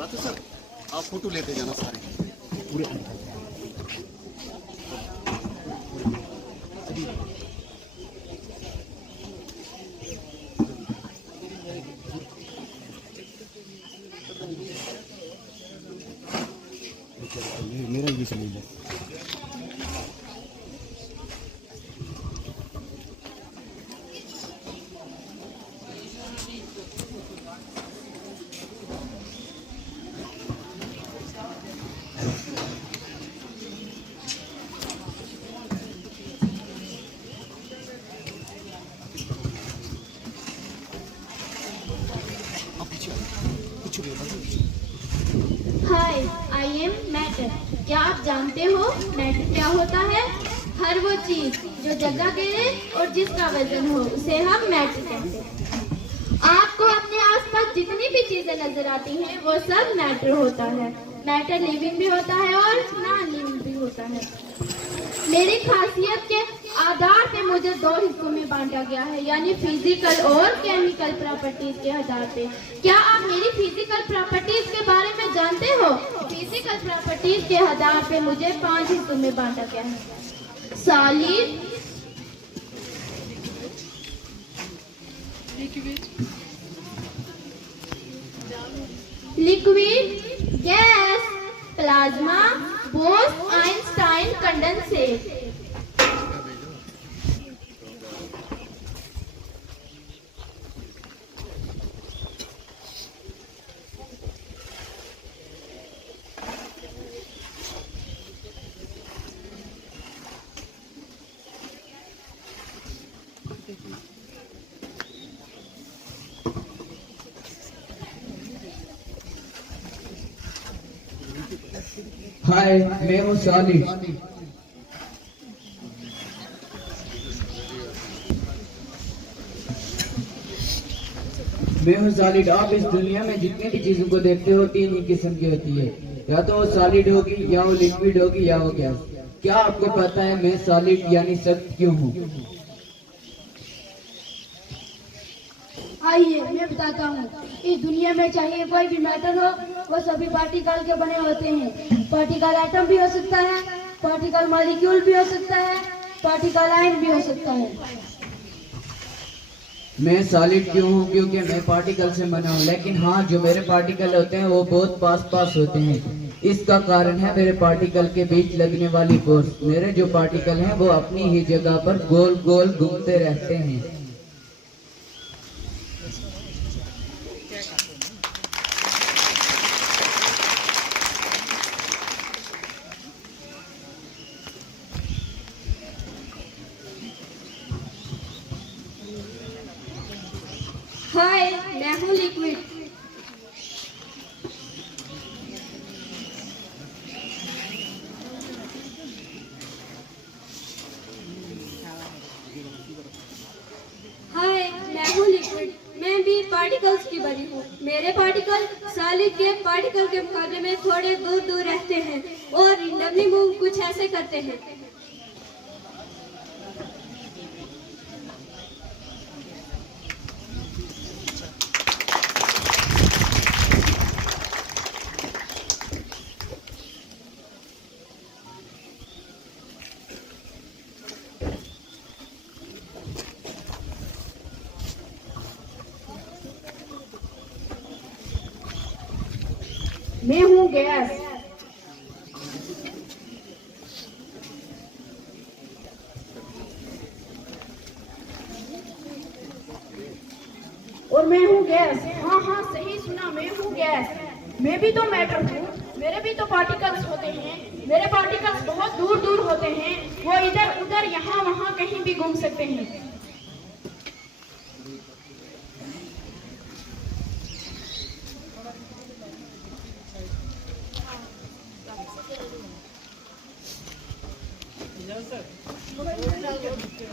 बात है सर, आप फोटो लेते जाना सारे पूरे मेरा भी चले जाए। हाय, आई एम मैटर। क्या आप जानते हो मैटर क्या होता है? हर वो चीज जो जगह घेरे और जिसका वजन हो उसे हम मैटर कहते हैं। आपको अपने आसपास जितनी भी चीजें नजर आती हैं वो सब मैटर होता है। मैटर लिविंग भी होता है और नॉन लिविंग भी होता है। मेरी खासियत के आधार पे मुझे दो हिस्सों में बांटा गया है, यानी फिजिकल और केमिकल प्रॉपर्टीज के आधार पे। क्या आप मेरी फिजिकल प्रॉपर्टीज के बारे में जानते हो? फिजिकल प्रॉपर्टीज के आधार पे मुझे 5 हिस्सों में बांटा गया है। Solid, liquid, gas, plasma, Bose Einstein condensate. Hi, मैं हूँ सॉलिड। मैं हूँ सॉलिड। आप इस दुनिया में जितनी भी चीजों को देखते हो 3 ही किस्म की होती है, या तो वो सॉलिड होगी, या वो लिक्विड होगी, या वो गैस। क्या आपको पता है मैं सॉलिड यानी सख्त क्यों हूँ? आइए मैं बताता हूँ। इस दुनिया में चाहे कोई भी मैटर हो, वो सभी पार्टिकल के बने होते हैं। पार्टिकल एटम भी हो सकता है, पार्टिकल मॉलिक्यूल भी हो सकता है, पार्टिकल आयन भी हो सकता है। मैं सॉलिड क्यों हूँ? क्योंकि मैं पार्टिकल से बना हूँ, लेकिन हाँ, जो मेरे पार्टिकल होते हैं वो बहुत पास पास होते हैं। इसका कारण है मेरे पार्टिकल के बीच लगने वाली फोर्स। मेरे जो पार्टिकल हैं वो अपनी ही जगह पर गोल गोल घूमते रहते हैं। हाय, मैं हूँ लिक्विड। हाय, मैं हूँ लिक्विड। मैं भी पार्टिकल्स की बनी हूँ। मेरे पार्टिकल सॉलिड के पार्टिकल के मुकाबले में थोड़े दूर दूर रहते हैं और रेंडमली मूव कुछ ऐसे करते हैं। मैं हूँ गैस। और मैं हूँ गैस। हाँ हाँ, सही सुना, मैं हूँ गैस। मैं भी तो मैटर हूँ। मेरे भी तो पार्टिकल्स होते हैं। मेरे पार्टिकल्स बहुत दूर दूर होते हैं। वो इधर उधर यहाँ वहाँ कहीं भी घूम सकते हैं।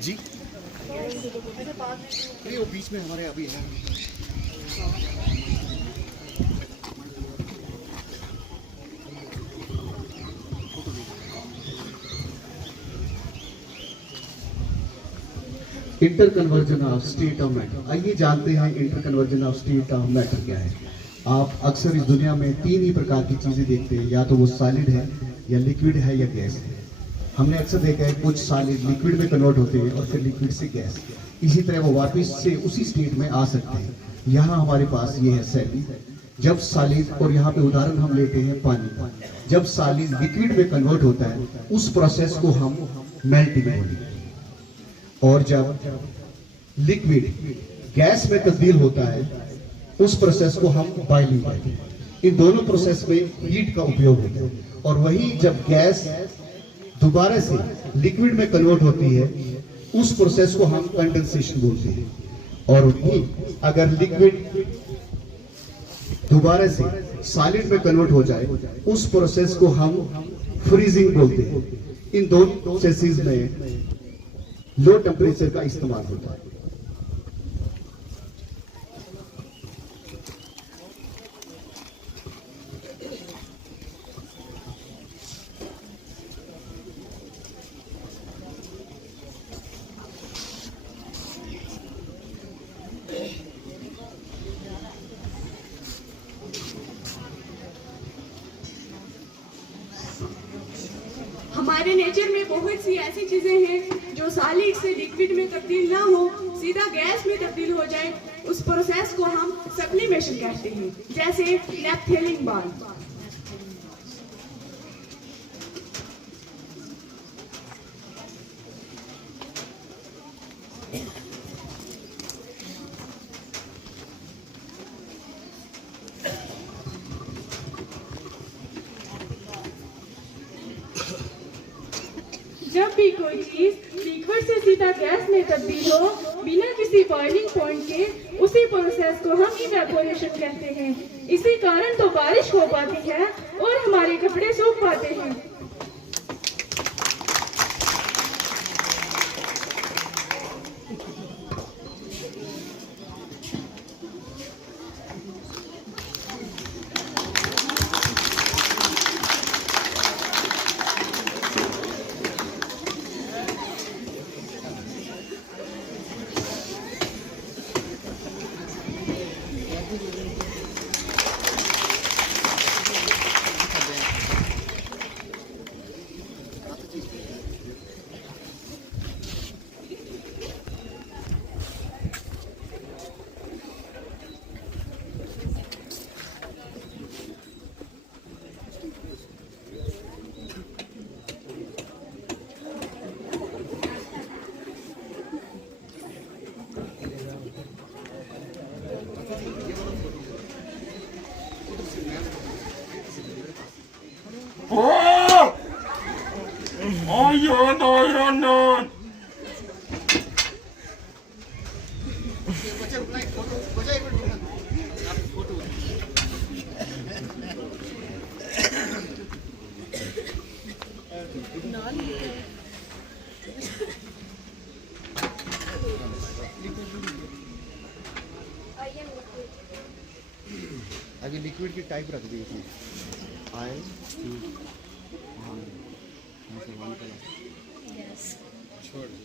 जी नहीं, वो बीच में हमारे अभी है। Inter conversion of state of matter. आइए जानते हैं inter conversion of state of matter क्या है। आप अक्सर इस दुनिया में तीन ही प्रकार की चीजें देखते हैं, या तो वो सॉलिड है, या लिक्विड है, या गैस है। हमने अक्सर देखा है कुछ सॉलिड लिक्विड में कन्वर्ट होते हैं और फिर लिक्विड से गैस। इसी तरह वो वापस से उसी स्टेट में आ सकते हैं। यहाँ हमारे पास ये है सैली, जब सॉलिड, और यहाँ पे उदाहरण हम लेते हैं पानी का। जब सॉलिड लिक्विड में कन्वर्ट होता है उस प्रोसेस को हम मेल्टिंग बोलेंगे, और जब लिक्विड गैस में तब्दील होता है उस प्रोसेस को हम बॉइलिंग कहते हैं। इन दोनों प्रोसेस में हीट का उपयोग होता है। और वही जब गैस दोबारा से लिक्विड में कन्वर्ट होती है उस प्रोसेस को हम कंडेंसेशन बोलते हैं। और वही अगर लिक्विड दोबारा से सॉलिड में कन्वर्ट हो जाए उस प्रोसेस को हम फ्रीजिंग बोलते हैं। इन दोनों प्रोसेसेस में लो टेम्परेचर का इस्तेमाल होता है। हमारे नेचर में बहुत सी ऐसी चीजें हैं जो सॉलिड से लिक्विड में तब्दील ना हो, सीधा गैस में तब्दील हो जाए, उस प्रोसेस को हम सब्लिमेशन कहते हैं, जैसे नेपथेलिंग बाथ। जब भी कोई चीज लिक्विड से सीधा गैस में तब्दील हो बिना किसी बॉइलिंग पॉइंट के, उसी प्रोसेस को हम इवेपोरेशन कहते हैं। इसी कारण तो बारिश हो पाती है और हमारे कपड़े सूख पाते हैं। अभी लिक्विड की टाइप रख दी इसमें, आई छोड़ दे।